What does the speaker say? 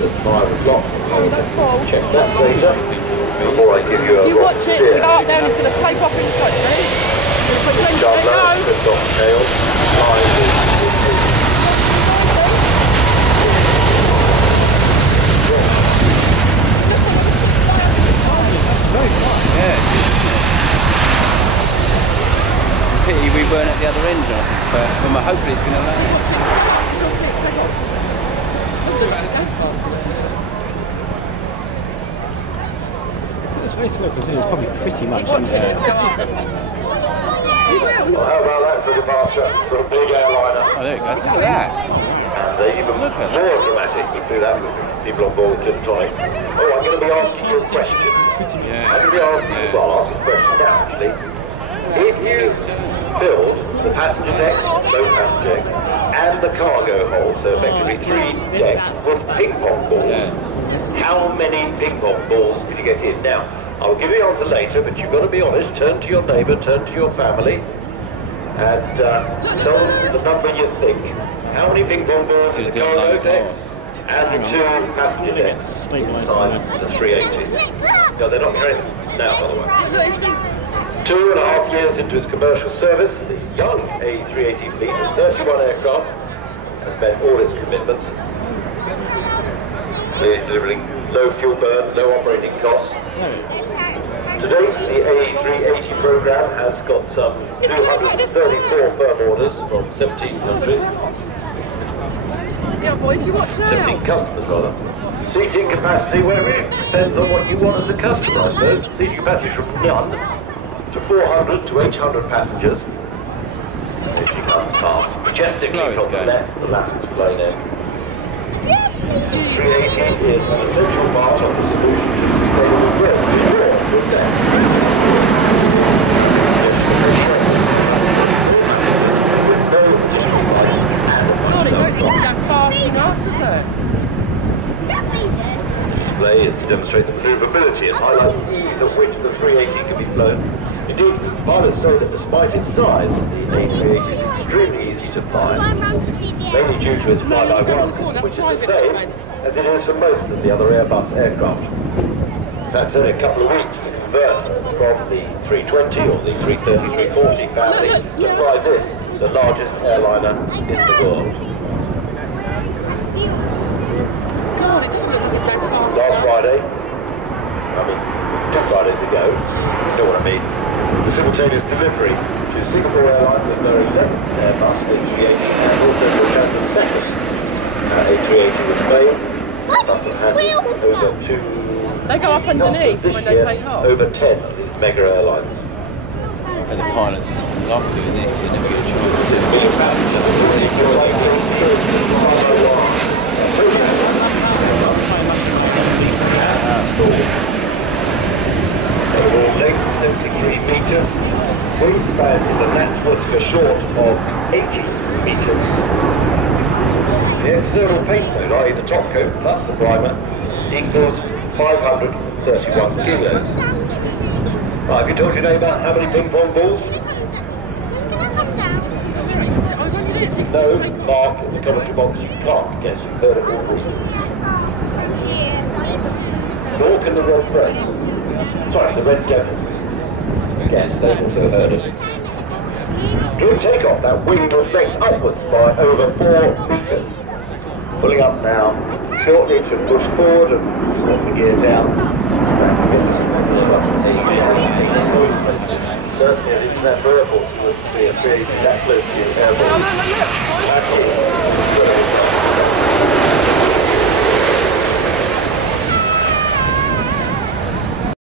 at 5 o'clock. Check that data before I give you a you watch it, you go up there and it's going to take off in the front, ready? It's a pity we weren't at the other end, Jonathan, but hopefully it's going to land. This look is probably pretty much in there. Well, how about that for departure for a big airliner? Oh, there you go. Look at that. And they're even more dramatic. You do that with people on board gin tonics. Oh, I'm going to be asking you a question. I'm going to be asking you, well, I'll ask a question now, actually. If you filled the passenger decks, both passenger decks, and the cargo hold, so effectively 3 decks, with ping pong balls, how many ping pong balls could you get in? Now, I'll give you the answer later, but you've got to be honest. Turn to your neighbour, turn to your family, and tell them the number you think. How many ping pong balls in the cargo decks and the 2 passenger decks inside the 380? No, they're not carrying them now, by the way. 2.5 years into its commercial service, the young A380 fleet has 31 aircraft, has met all its commitments, clearly delivering low fuel burn, low operating costs. To date, the A380 program has got some 234 firm orders from 17 countries. 17 customers, rather. Seating capacity, well, it really depends on what you want as a customer, I suppose. Seating capacity from none to 400 to 800 passengers. 50 tons past. Majestically from the left, the Latin's blown in. 380 is an essential part of the solution to sustainable growth. More with less. With no additional price and it won't stop that fast enough, does it? The display is to demonstrate the manoeuvrability and highlights the ease at which the 380 can be flown. Indeed, pilots say that despite its size, the A380 is extremely easy to fly, mainly due to its fly-by-wire system, which is the same as it is for most of the other Airbus aircraft. In fact, it's only a couple of weeks to convert from the 320 or the 330-340 family to fly this, the largest airliner in the world. Last Friday, 2 Fridays ago, you know what I mean, the simultaneous delivery to Singapore Airlines of their 11th Airbus A380 and also the second A380 was made. Over 2. They go up underneath when they take off. Over 10 of these mega airlines. And the pilots love doing this because they never get a chance to do Overall length 73 metres, wingspan is a gnat's whisker short of 80 metres. The external paint load, i.e. the top coat plus the primer, equals 531 kilos. Right, have you told your neighbour how many ping pong balls? No, Mark, in the commentary box you can't guess, you've heard it all. Nor can the red threads. Sorry, the red devil. Yes, they've also heard it. During takeoff, that wing reflects upwards by over 4 metres. Pulling up now, shortly to push forward and slip the gear down. Certainly at international airports, you would see a 380 that close to the airport.